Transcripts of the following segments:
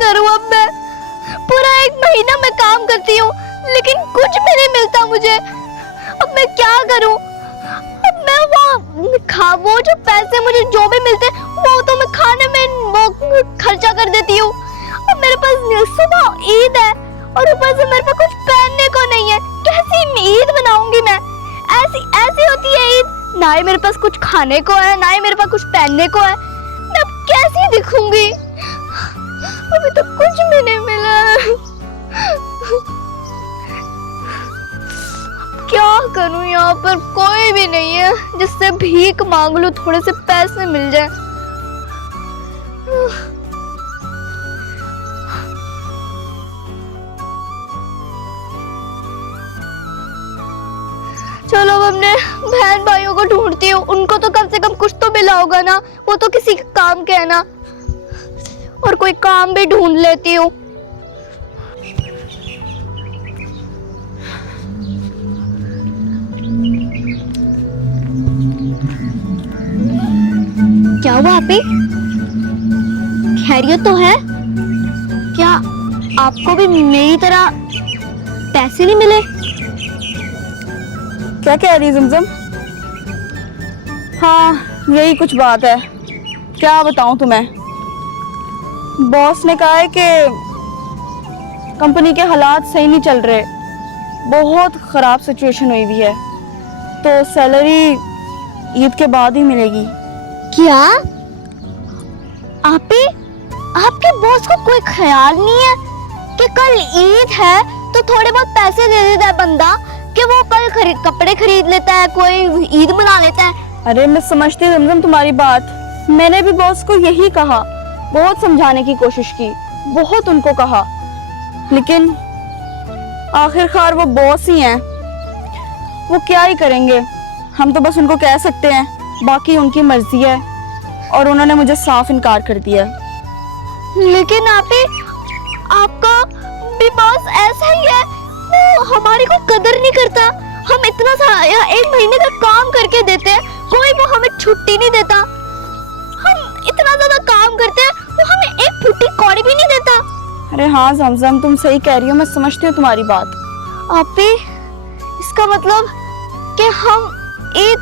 करूं अब मैं? पूरा 1 महीना मैं काम करती हूँ लेकिन कुछ भी नहीं मिलता मुझे। अब मैं क्या करूं? अब मैं वो जो पैसे मुझे जो भी मिलते वो तो मैं खाने में वो खर्चा कर देती हूँ। अब मेरे पास सुबह ईद है और ऊपर से मेरे पास कुछ पहनने को नहीं है। कैसी ईद मनाऊंगी मैं? ऐसी होती है ईद। ना ही मेरे पास कुछ खाने को है, ना ही मेरे पास कुछ पहनने को है। मैं अब कैसी दिखूंगी? अभी तो कुछ भी नहीं मिला है। क्या करूं? यहाँ पर कोई भी नहीं है जिससे भीख मांग लूं, थोड़े से पैसे मिल जाए। चलो अब अपने बहन भाइयों को ढूंढती हूँ, उनको तो कम से कम कुछ तो मिला होगा ना, वो तो किसी के काम के है ना। और कोई काम भी ढूंढ लेती हूँ। क्या हुआ आपे? खैरियत तो है? क्या आपको भी मेरी तरह पैसे नहीं मिले? क्या कह रही ज़मज़म? हाँ यही कुछ बात है। क्या बताऊं तुम्हें, बॉस ने कहा है कि कंपनी के हालात सही नहीं चल रहे, बहुत ख़राब सिचुएशन हुई है, तो सैलरी ईद के बाद ही मिलेगी। क्या आपके बॉस को कोई ख्याल नहीं है कि कल ईद है तो थोड़े बहुत पैसे दे देता है बंदा कि वो कल कपड़े खरीद लेता है, कोई ईद मना लेता है? अरे मैं समझती हूँ ज़मज़म तुम्हारी बात। मैंने भी बॉस को यही कहा, बहुत समझाने की कोशिश की, बहुत उनको कहा, लेकिन आखिरकार वो बॉस ही हैं, वो क्या ही करेंगे। हम तो बस उनको कह सकते हैं, बाकी उनकी मर्जी है। और उन्होंने मुझे साफ इनकार कर दिया। लेकिन आपका भी बॉस ऐसा ही है, वो हमारी कोई कदर नहीं करता। हम इतना 1 महीने का काम करके देते हैं, कोई वो हमें छुट्टी नहीं देता। हम इतना ज्यादा काम करते हैं, वो हमें एक फुट्टी कौड़ी भी नहीं देता। अरे हाँ ज़मज़म तुम सही कह रही हो, मैं समझती हूँ तुम्हारी बात। आपे इसका मतलब कि हम ईद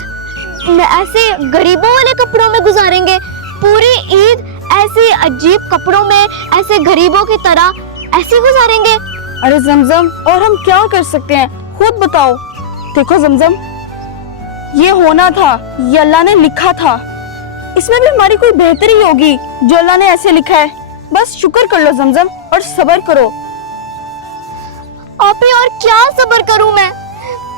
ऐसे गरीबों वाले कपड़ों में गुजारेंगे, पूरी ईद ऐसे अजीब कपड़ों में, ऐसे गरीबों की तरह ऐसे गुजारेंगे? अरे ज़मज़म और हम क्या कर सकते हैं, खुद बताओ। देखो ज़मज़म, ये होना था, ये अल्लाह ने लिखा था, इसमें भी हमारी कोई बेहतरी होगी जो अल्लाह ने ऐसे लिखा है। बस शुक्र कर लो ज़मज़म और सब्र करो। आपे और क्या सब्र करूं मैं?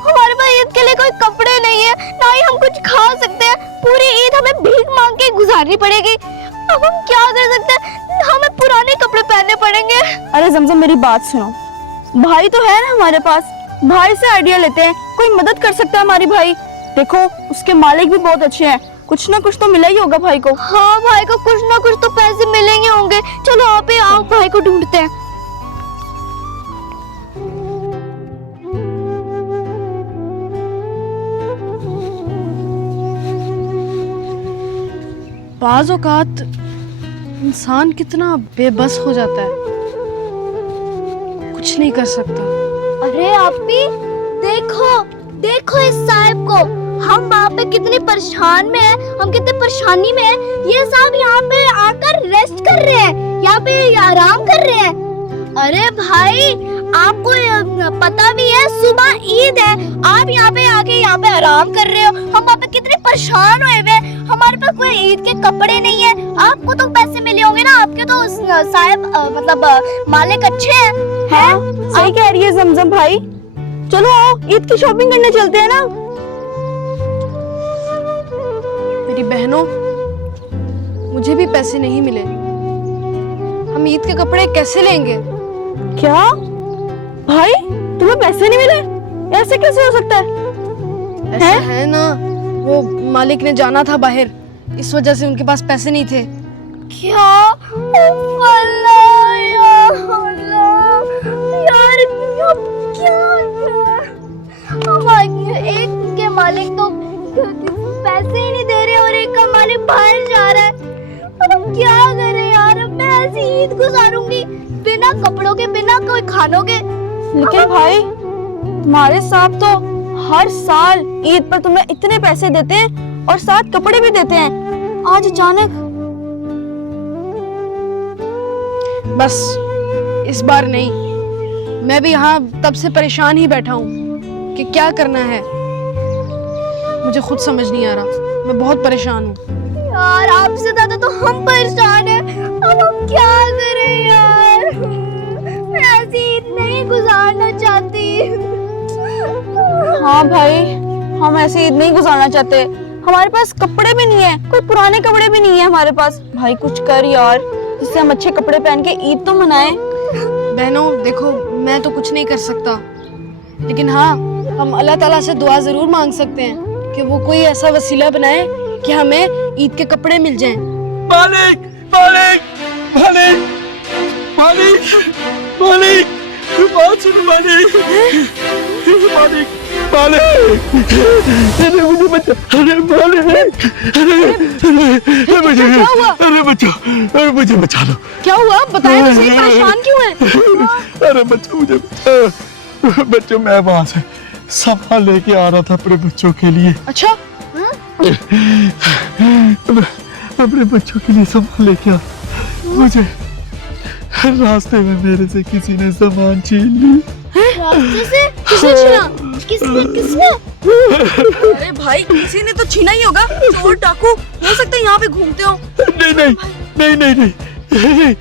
हमारे पास ईद के लिए कोई कपड़े नहीं है, ना ही हम कुछ खा सकते हैं। पूरी ईद हमें भीख मांग के गुजारनी पड़ेगी। अब हम क्या कर सकते हैं? हमें पुराने कपड़े पहनने पड़ेंगे। अरे ज़मज़म मेरी बात सुनो, भाई तो है ना हमारे पास, भाई से आइडिया लेते हैं, कोई मदद कर सकता है हमारी भाई। देखो उसके मालिक भी बहुत अच्छे हैं, कुछ ना कुछ तो मिला ही होगा भाई को। हाँ भाई को कुछ ना कुछ तो पैसे मिलेंगे होंगे। चलो आप ही आओ, भाई को ढूंढते हैं। बाज़ औक़ात इंसान कितना बेबस हो जाता है, कुछ नहीं कर सकता। अरे आप भी देखो इस साहब को, हम वहाँ पे कितने परेशान में हैं, हम कितने परेशानी में हैं। ये साहब यहाँ पे आकर रेस्ट कर रहे हैं, यहाँ पे आराम कर रहे हैं। अरे भाई आपको पता भी है सुबह ईद है, आप यहाँ पे आके यहाँ पे आराम कर रहे हो। हम वहाँ पे कितने परेशान हुए हुए, हमारे पास कोई ईद के कपड़े नहीं है। आपको तो पैसे मिले होंगे ना, आपके तो साहब मतलब मालिक अच्छे हैं। हाँ सही कह रही है ज़मज़म भाई, चलो आओ ईद की शॉपिंग करने चलते हैं ना। मेरी बहनों, मुझे भी पैसे नहीं मिले, हम ईद के कपड़े कैसे लेंगे? क्या भाई तुम्हें पैसे नहीं मिले? ऐसे कैसे हो सकता है? ऐसा है ना, वो मालिक ने जाना था बाहर, इस वजह से उनके पास पैसे नहीं थे। क्या? अल्लाह यार क्या एक के मालिक तो पैसे ही नहीं दे रहे और एक का मालिक बाहर जा रहा है। अब हम क्या करें यार, अब मैं ऐसी ईद गुजारूंगी बिना कपड़ों के, बिना कोई खानों के। लेकिन भाई तुम्हारे साहब तो हर साल ईद पर तुम्हें इतने पैसे देते हैं और साथ कपड़े भी देते हैं, आज अचानक। बस इस बार नहीं, मैं भी यहाँ तब से परेशान ही बैठा हूँ कि क्या करना है, मुझे खुद समझ नहीं आ रहा, मैं बहुत परेशान हूँ। यार आपसे ज्यादा तो हम परेशान हैं, अब हम क्या करें यार, मैं ऐसी ईद नहीं गुजारना चाहती। हाँ भाई, हम ऐसे ईद नहीं गुजारना चाहते, हमारे पास कपड़े भी नहीं है, कोई पुराने कपड़े भी नहीं है हमारे पास। भाई कुछ कर यार, जिससे हम अच्छे कपड़े पहन के ईद तो मनाएं। बहनों देखो, मैं तो कुछ नहीं कर सकता, लेकिन हाँ हम अल्लाह ताला से दुआ जरूर मांग सकते हैं कि वो कोई ऐसा वसीला बनाए कि हमें ईद के कपड़े मिल जाएं। मालिक मालिक मालिक मालिक मालिक, बात सुनो मालिक मालिक मालिक, अरे मुझे बचा, अरे मालिक, अरे मुझे, अरे बचाओ, अरे मुझे बचा लो। क्या हुआ बताएं तो सही, परेशान क्यों हैं? अरे बच्चों मुझे बचाओ, बच्चों मैं वहां से सामान लेके आ रहा था अपने बच्चों के लिए। अच्छा अपने बच्चों के लिए सामान लेके आ, मुझे रास्ते में मेरे से किसी ने सामान छीन ली। रास्ते से किसने छीना? किसने किसने? अरे भाई किसी ने तो छीना ही होगा, चोर डाकू हो सकता है यहाँ पे घूमते हो। नहीं नहीं नहीं नहीं नहीं, नहीं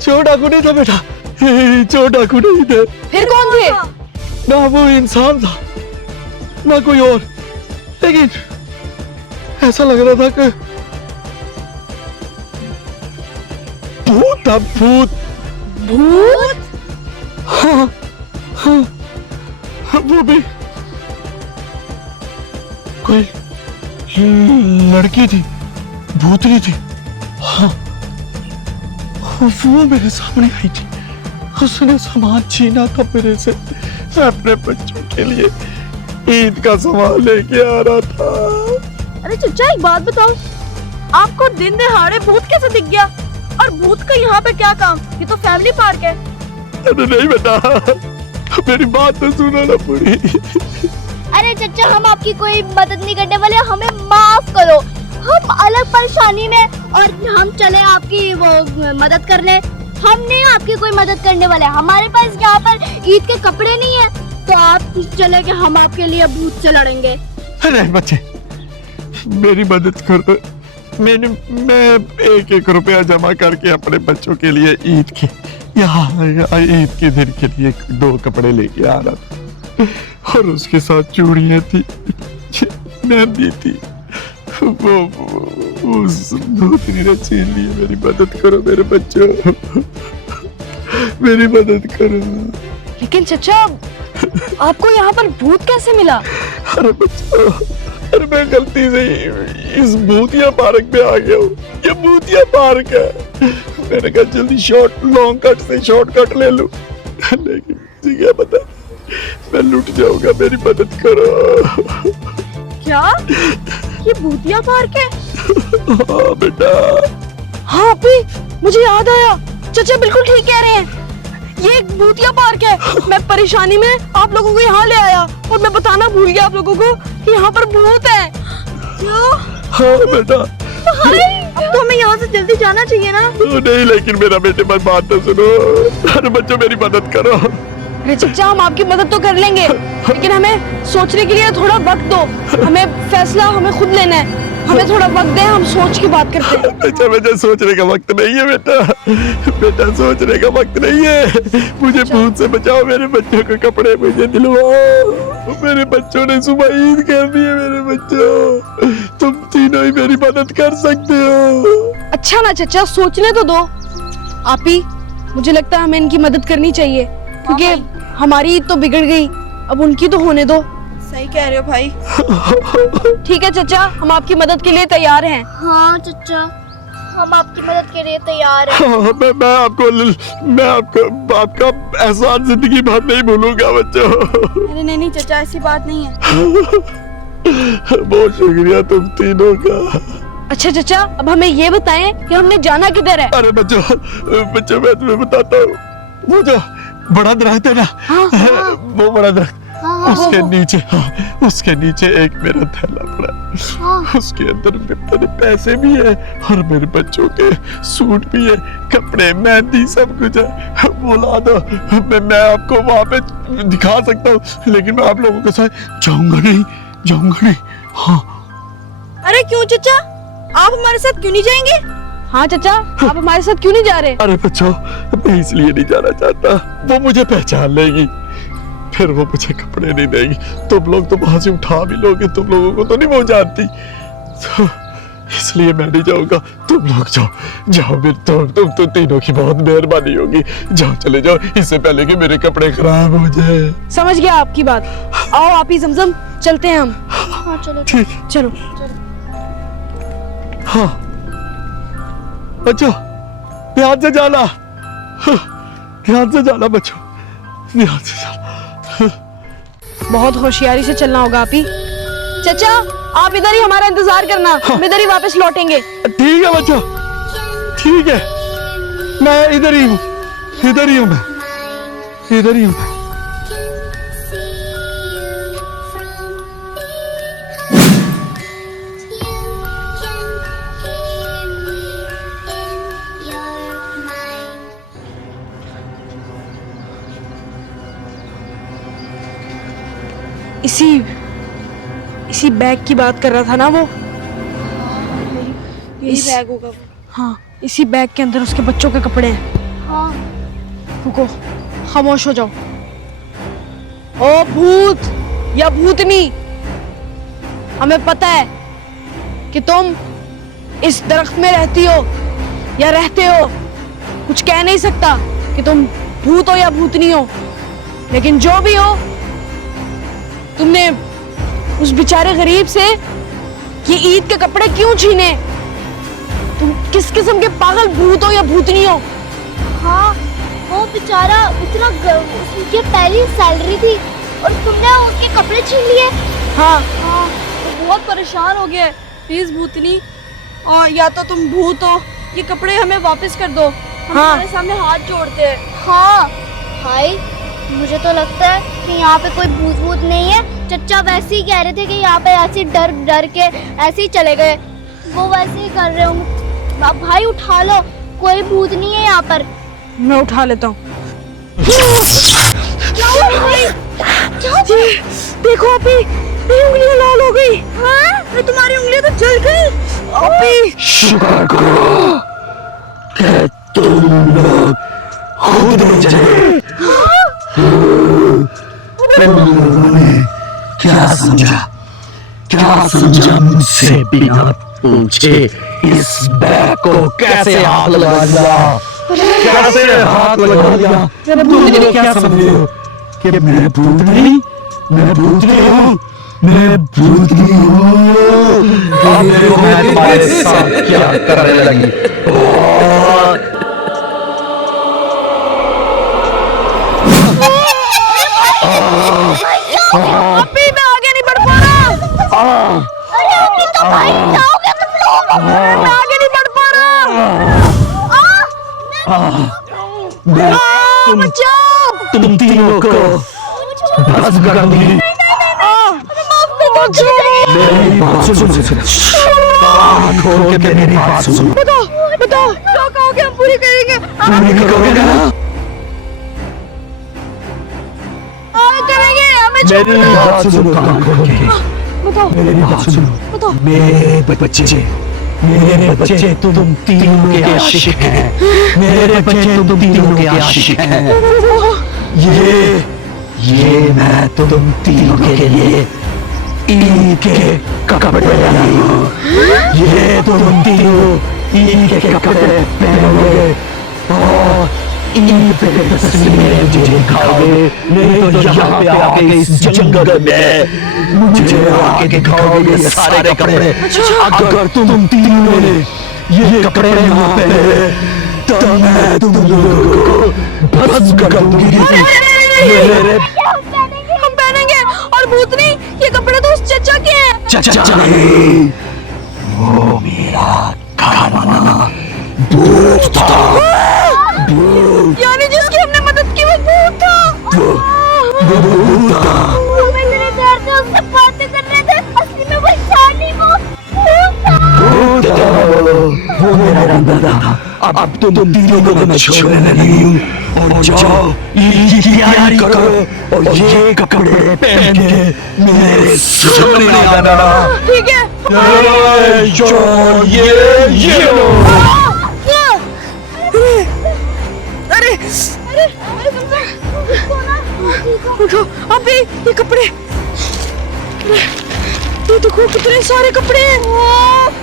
चोर डाकू नहीं था बेटा, चोर डाकू नहीं थे। फिर कौन थे? ना वो इंसान था ना कोई और, लेकिन ऐसा लग रहा था कि भूत था, भूत। भूत? हाँ हाँ, वो भी कोई लड़की थी, भूतनी थी। हाँ वो मेरे सामने आई थी, उसने सामान छीना था मेरे से, मैं अपने बच्चों के लिए ईद का सामान लेके आ रहा था। अरे चचा एक बात बताओ, आपको दिन दहाड़े भूत कैसे दिख गया? और भूत का यहाँ पे क्या काम? ये तो फैमिली पार्क है। अरे नहीं बेटा, मेरी बात तो सुनो ना पूरी। अरे चचा हम आपकी कोई मदद नहीं करने वाले, हमें माफ करो, हम अलग परेशानी में और हम चले आपकी वो मदद करने, हम नहीं आपकी कोई मदद करने वाले, हमारे पास यहाँ पर ईद के कपड़े नहीं है, तो आप चले कि हम आपके लिए भूत से लड़ेंगे। अरे बच्चे मेरी मदद करो, मैं 1-1 रुपया जमा करके अपने बच्चों के लिए ईद के ईद के दिन के लिए 2 कपड़े लेके आ रहा था, और उसके साथ चूड़ियां थी, मेहंदी थी, वो उस भूतनी ने छीन ली। मेरी मदद करो मेरे बच्चों, मेरी मदद करो। लेकिन चचा आपको यहाँ पर भूत कैसे मिला? अरे बच्चों, अरे मैं गलती से इस भूतिया पार्क में आ गया हूँ, ये भूतिया पार्क है, मैंने कहा जल्दी लॉन्ग कट से शॉर्टकट ले लूं, लेकिन मुझे क्या पता मैं लूट जाऊंगा, मेरी मदद करो। क्या ये भूतिया पार्क है? हाँ बेटा। हाँ अभी मुझे याद आया, चचा बिल्कुल ठीक कह रहे हैं, ये एक भूतिया पार्क है। मैं परेशानी में आप लोगों को यहाँ ले आया और मैं बताना भूल गया आप लोगों को कि यहाँ पर भूत है। क्या? हाँ बेटा। अब तो हमें यहाँ से जल्दी जाना चाहिए ना? नहीं लेकिन मेरा बेटे पर बात तो सुनो, अरे बच्चों मेरी मदद करो। अरे चचा हम आपकी मदद तो कर लेंगे, लेकिन हमें सोचने के लिए थोड़ा वक्त दो, हमें फैसला हमें खुद लेना है, हमें थोड़ा वक्त दें, हम सोच के बात करते हैं। बेटा बेटा सोचने का वक्त नहीं है बेटा, बेटा सोचने का वक्त नहीं है, मुझे भूत से बचाओ, मेरे बच्चों के कपड़े मुझे दिलवाओ, मेरे बच्चों ने सुबह ईद कर दी है, मेरे बच्चों तुम तीनों ही मेरी मदद कर सकते हो। अच्छा ना चचा सोचने तो दो, आप ही मुझे लगता है हमें इनकी मदद करनी चाहिए, क्योंकि हमारी ईद तो बिगड़ गई, अब उनकी तो होने दो। सही कह रहे हो भाई। ठीक है चचा, हम आपकी मदद के लिए तैयार हैं। हाँ चचा हम आपकी मदद के लिए तैयार हैं। हाँ, मैं आपका एहसान जिंदगी भर नहीं भूलूंगा बच्चों। अरे नहीं चचा ऐसी बात नहीं है। बहुत शुक्रिया तुम तीनों का। अच्छा चाचा, अब हमें ये बताएं कि हमने जाना किधर है। अरे बच्चों बच्चों, मैं तुम्हें बताता हूँ, वो जो बड़ा दरख्त है ना, वो बड़ा दरख्त, उसके नीचे, उसके नीचे एक मेरा थैला पड़ा है। उसके अंदर मेरे पैसे भी है और मेरे बच्चों के सूट भी है, कपड़े, मेहंदी, सब कुछ है। बुला दो, मैं आपको वहां पे दिखा सकता हूँ, लेकिन मैं आप लोगों के साथ जाऊंगा नहीं। हाँ। अरे क्यों चाचा, आप हमारे साथ क्यों नहीं जाएंगे? हाँ चाचा, आप हमारे साथ क्यों नहीं जा रहे? अरे बच्चों, मैं इसलिए नहीं जाना चाहता, वो मुझे पहचान लेगी, फिर वो मुझे कपड़े नहीं देगी। तुम लोग तो वहां से उठा भी लोगे, तुम लोगों को तो नहीं वो जानती, तो इसलिए मैं नहीं जाऊंगा। तुम लोग जाओ, तुम तीनों की बहुत मेहरबानी होगी। जाओ, चले जाओ, इससे पहले कि मेरे कपड़े खराब हो जाए। समझ गया आपकी बात। आओ आप ही जमजम, चलते हैं हम। हाँ चलो। ठीक, चलो। हाँ। बच्चों ध्यान से जाना, ध्यान से जाना बच्चों, ध्यान से जाना। बहुत होशियारी से चलना होगा आप ही। चाचा, आप इधर ही हमारा इंतजार करना, हम इधर ही वापस लौटेंगे। ठीक है बच्चों, ठीक है, मैं इधर ही हूँ, इधर ही हूँ मैं, इधर ही हूँ मैं। इसी बैग की बात कर रहा था ना वो। यही बैग होगा। हाँ, इसी बैग के अंदर उसके बच्चों के कपड़े हैं। हाँ। रुको, खामोश हो जाओ। ओ भूत या भूतनी, हमें पता है कि तुम इस दरख्त में रहती हो या रहते हो। कुछ कह नहीं सकता कि तुम भूत हो या भूतनी हो, लेकिन जो भी हो, तुमने उस बेचारे गरीब से ये ईद के कपड़े क्यों छीने? तुम किस किस्म के पागल भूत हो या भूतनी हो? हाँ, वो बेचारा इतना उसकी पहली सैलरी थी और तुमने उसके कपड़े छीन लिए। हाँ, तो बहुत परेशान हो गए। प्लीज भूतनी, और या तो तुम भूत हो, ये कपड़े हमें वापस कर दो। हम हाँ। तुम्हारे सामने हाथ जोड़ते हैं। हाँ भाई, मुझे तो लगता है कि यहाँ पे कोई भूत नहीं है। चचा वैसे ही कह रहे थे कि यहाँ पे ऐसे डर के ऐसे ही चले गए, वो वैसे ही कर रहे होंगे। भाई उठा लो, कोई भूत नहीं है यहाँ पर। मैं उठा लेता हूँ। क्या हुआ भाई? देखो अभी, मेरी उंगलियां लाल हो गई। हाँ? तुम्हारी उंगलियां तो जल गई। अभी शुक्र करो कि तुम लोग खुद बचे। तुम लोगों ने क्या समझा मुझसे बिना पूछे इस बैग को कैसे हाथ लगा दिया? तुम लोग क्या समझे हो कि मैं भूत नहीं हूँ? अब देखो मैं तुम्हारे साथ क्या करने लगी। अभी मैं आगे नहीं बढ़ पा रहा। अरे अभी तो भाई जाओगे तुम लोग। मैं आगे नहीं बढ़ पा रहा। तुम तीनों को बस कर दूंगी। मेरी बात सुनो, कान खोल के मेरी बात सुनो। बताओ क्या कहोगे, हम पूरी करेंगे। पूरी करोगे ना? करेंगे, हमें मेरी बात सुनो, कान खोल के। बताओ। मेरी बात सुनो। मेरे बच्चे तुम तीनों के आशिक हैं। मेरे बच्चे तुम तीनों के आशिक हैं। ये मैं तुम तीनों के लिए ईद के कपड़े लाई हूँ। ये तुम तीनों ईद के कपड़े पहनोगे और ईद पे तस्वीरें मुझे दिखाओगे। नहीं तो यहाँ पे आके इस जंगल में मुझे आके दिखाओगे ये सारे कपड़े। अगर तुम तीनों ने ये कपड़े ना पहने तो मैं तुम लोगों को भस्म कर दूंगी। हम पहनेंगे। और भूतनी, ये कपड़े तो उस चचा के हैं। चचा नहीं, वो मेरा यानी जिसकी हमने मदद की वो भूत था। हमें मेरे घर से उससे बातें कर रहे थे, असली में वो इंसान नहीं, वो भूत था। वो मेरा बंदा था। अब तुम तीनों को मैं छोड़ने लगी हूँ और जाओ ईद की तैयारी करो और ये कपड़े पहन के मेरे सामने आना। ठीक है। ये लो। अरे उठो अभी, ये कपड़े, ये देखो कितने सारे कपड़े हैं।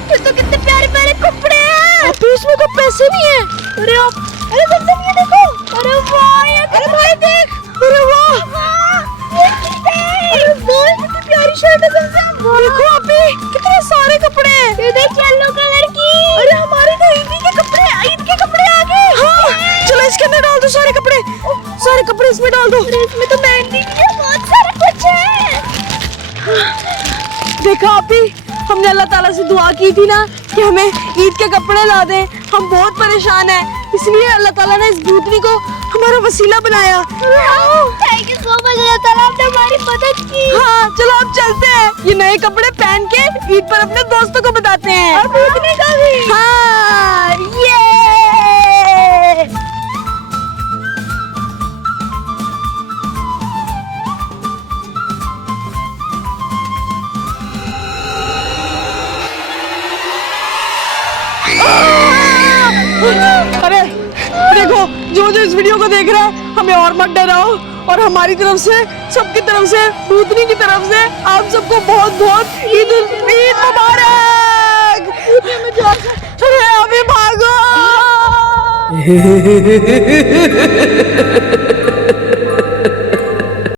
ये तो कितने प्यारे प्यारे कपड़े हैं। अभी इसमें तो पैसे नहीं है। अरे आप, अरे जमजम ये देखो, अरे वाह, ये अरे भाई देख, अरे वाह, ये कितनी प्यारी शर्ट है जमजम। देखो अभी कितने सारे कपड़े हैं। ये देख येलो कलर की। अरे हमारे तो ईद के कपड़े आ गए। हाँ चलो इसके अंदर डाल दो सारे कपड़े, सारे कपड़े इसमें डाल दो। इसमें तो मेहंदी भी है, बहुत सारा कुछ है। देखा अभी, हमने अल्लाह ताला से दुआ की थी ना कि हमें ईद के कपड़े ला दें। हम बहुत परेशान हैं, इसलिए अल्लाह ताला ने इस भूतनी को हमारा वसीला बनाया। थैंक यू सो मच अल्लाह ताला, आपने हमारी मदद की। हाँ चलो अब चलते हैं, ये नए कपड़े पहन के ईद पर अपने दोस्तों को बताते हैं। और भूतनी का भी। हाँ ये अरे देखो, जो जो इस वीडियो को देख रहा है हमें और मत डराओ, और हमारी तरफ से, सबकी तरफ से, भूतनी की तरफ से आप सबको बहुत बहुत ईद मुबारक। अरे अभी भागो।